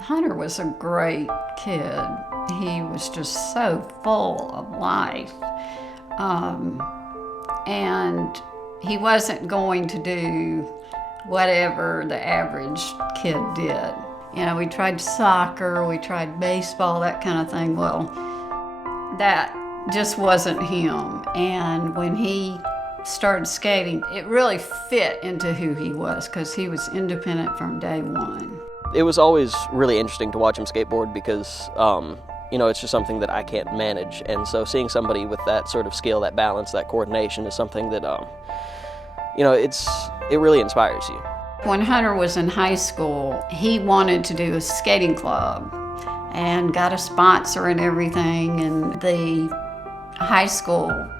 Hunter was a great kid. He was just so full of life. And he wasn't going to do whatever the average kid did. You know, we tried soccer, we tried baseball, that kind of thing. Well, that just wasn't him. And when he started skating, it really fit into who he was because he was independent from day one. It was always really interesting to watch him skateboard because, you know, it's just something that I can't manage. And so seeing somebody with that sort of skill, that balance, that coordination is something that, you know, it really inspires you. When Hunter was in high school, he wanted to do a skating club and got a sponsor and everything. And the high school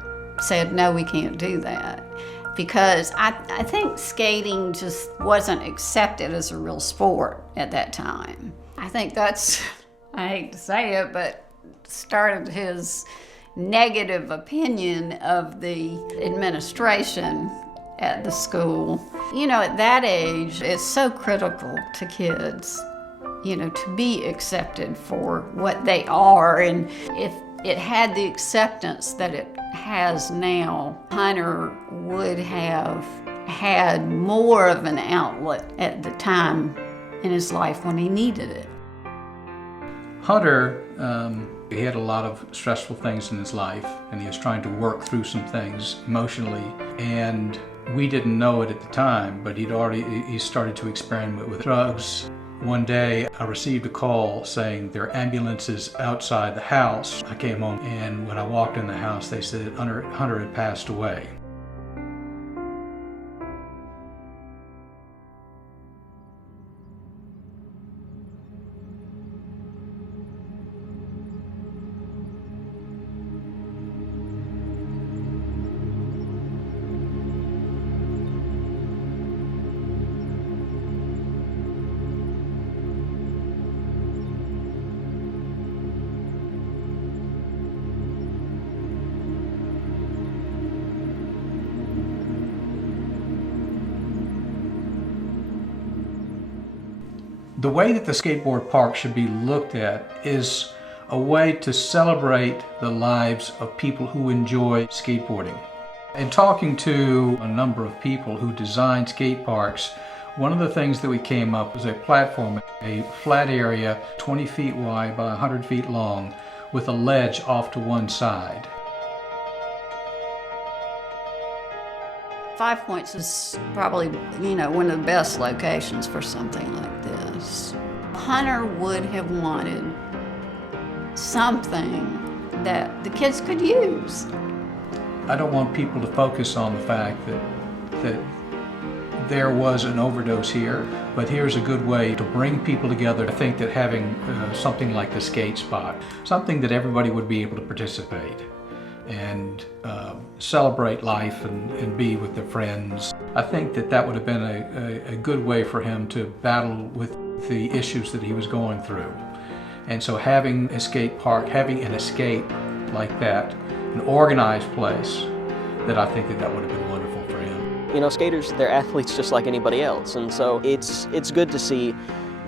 said, no, we can't do that. Because I think skating just wasn't accepted as a real sport at that time. I think that's, I hate to say it, but started his negative opinion of the administration at the school. You know, at that age, it's so critical to kids, you know, to be accepted for what they are. And if it had the acceptance that it has now, Hunter would have had more of an outlet at the time in his life when he needed it. Hunter, he had a lot of stressful things in his life, and he was trying to work through some things emotionally, and we didn't know it at the time, but he started to experiment with drugs. One day I received a call saying there are ambulances outside the house. I came home, and when I walked in the house, they said Hunter had passed away. The way that the skateboard park should be looked at is a way to celebrate the lives of people who enjoy skateboarding. In talking to a number of people who design skate parks, one of the things that we came up was a platform, a flat area 20 feet wide by 100 feet long with a ledge off to one side. Five Points is probably, you know, one of the best locations for something like this. Hunter would have wanted something that the kids could use. I don't want people to focus on the fact that there was an overdose here, but here's a good way to bring people together. I think that having something like the skate spot, something that everybody would be able to participate and celebrate life and be with their friends. I think that would have been a good way for him to battle with the issues that he was going through. And so having a skate park, having an escape like that, an organized place, that I think that would have been wonderful for him. You know, skaters, they're athletes just like anybody else, and so it's good to see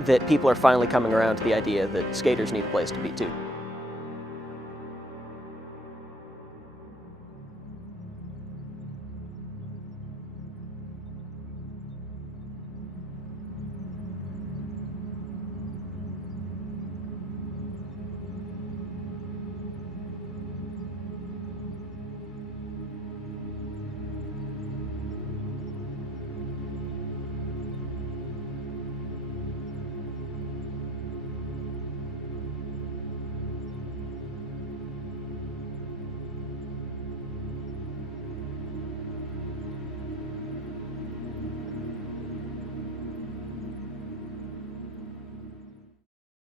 that people are finally coming around to the idea that skaters need a place to be too.